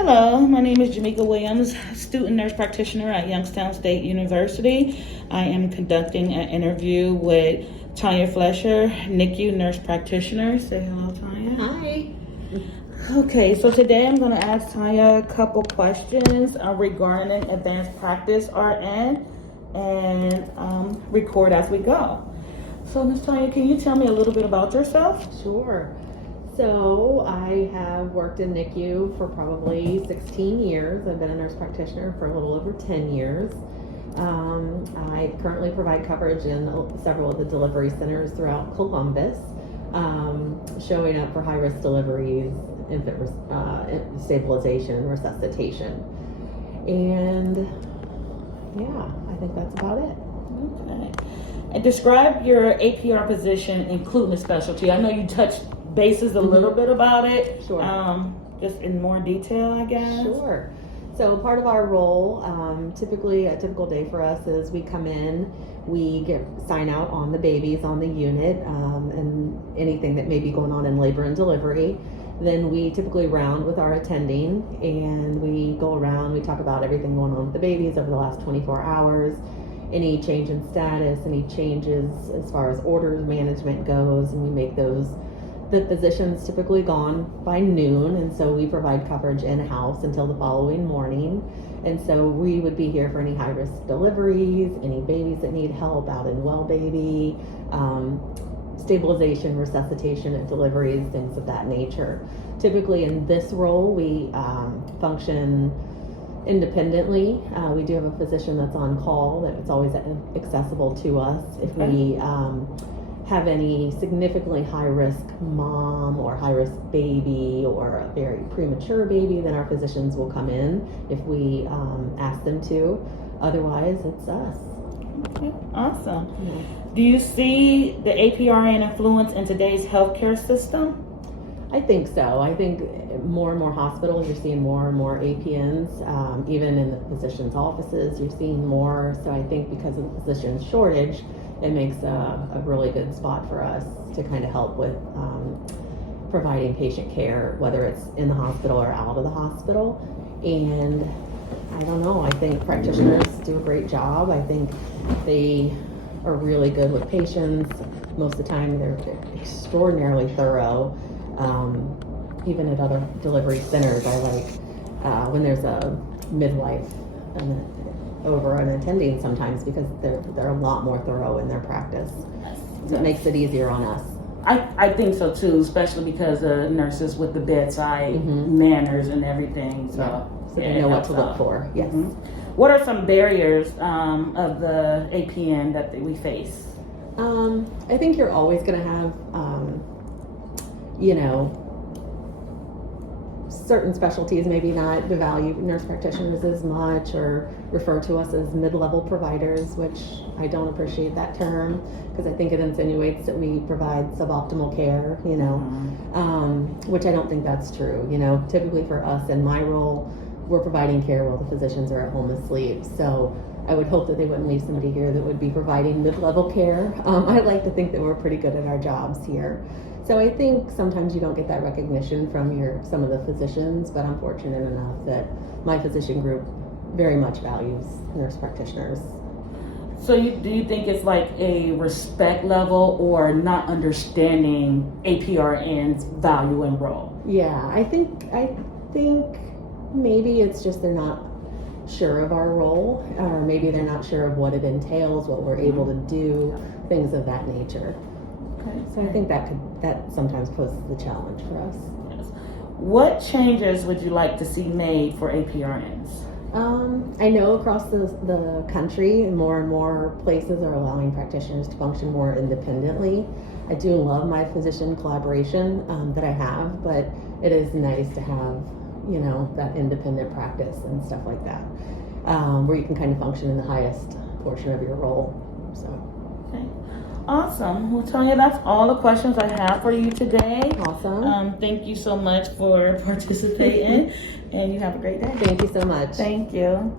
Hello, my name is Jamaica Williams, student nurse practitioner at Youngstown State University. I am conducting an interview with Tanya Flesher, NICU nurse practitioner. Say hello, Tanya. Hi. Okay, so today I'm going to ask Tanya a couple questions regarding advanced practice RN and record as we go. So, Ms. Tanya, can you tell me a little bit about yourself? Sure. So I have worked in NICU for probably 16 years. I've been a nurse practitioner for a little over 10 years. I currently provide coverage in several of the delivery centers throughout Columbus, showing up for high-risk deliveries, infant stabilization, resuscitation. And yeah, I think that's about it. Okay. And describe your APR position, including the specialty. I know you touched bases a little bit about it. Sure. Just in more detail, I guess. Sure. So part of our role, typically a typical day for us is we come in, we sign out on the babies on the unit, and anything that may be going on in labor and delivery. Then we typically round with our attending, and we go around, we talk about everything going on with the babies over the last 24 hours, any change in status, any changes as far as orders management goes, and we make those. The physician's typically gone by noon, and so we provide coverage in-house until the following morning. And so we would be here for any high-risk deliveries, any babies that need help out in well baby, stabilization, resuscitation, and deliveries, things of that nature. Typically in this role, we function independently. We do have a physician that's on call that's always accessible to us. If we have any significantly high-risk mom or high-risk baby or a very premature baby, then our physicians will come in if we ask them to. Otherwise, it's us. Okay, awesome. Yeah. Do you see the APRN influence in today's healthcare system? I think so. I think more and more hospitals, you're seeing more and more APNs. Even in the physicians' offices, you're seeing more. So I think because of the physician shortage, it makes a really good spot for us to kind of help with providing patient care, whether it's in the hospital or out of the hospital. And I don't know, I think practitioners do a great job. I think they are really good with patients. Most of the time they're extraordinarily thorough. Even at other delivery centers, I like when there's a midwife over an attending sometimes, because they're a lot more thorough in their practice. So it makes it easier on us. I think so too, especially because nurses with the bedside manners and everything. So, So they know what to look for. Yes. What are some barriers of the APN that we face? I think you're always going to have, certain specialties maybe not value nurse practitioners as much, or refer to us as mid-level providers, which I don't appreciate that term, because I think it insinuates that we provide suboptimal care, which I don't think that's true. Typically for us in my role, we're providing care while the physicians are at home asleep. So I would hope that they wouldn't leave somebody here that would be providing mid-level care. I like to think that we're pretty good at our jobs here. So I think sometimes you don't get that recognition from some of the physicians, but I'm fortunate enough that my physician group very much values nurse practitioners. So do you think it's like a respect level, or not understanding APRN's value and role? Yeah, I think maybe it's just they're not sure of our role, or maybe they're not sure of what it entails, what we're able to do, things of that nature. Okay. So I think that sometimes poses the challenge for us. Yes. What changes would you like to see made for APRNs? I know across the country, more and more places are allowing practitioners to function more independently. I do love my physician collaboration that I have, but it is nice to have, that independent practice and stuff like that, where you can kind of function in the highest portion of your role. So. Okay. Awesome. Well, Tanya, that's all the questions I have for you today. Awesome. Thank you so much for participating, and you have a great day. Thank you so much. Thank you.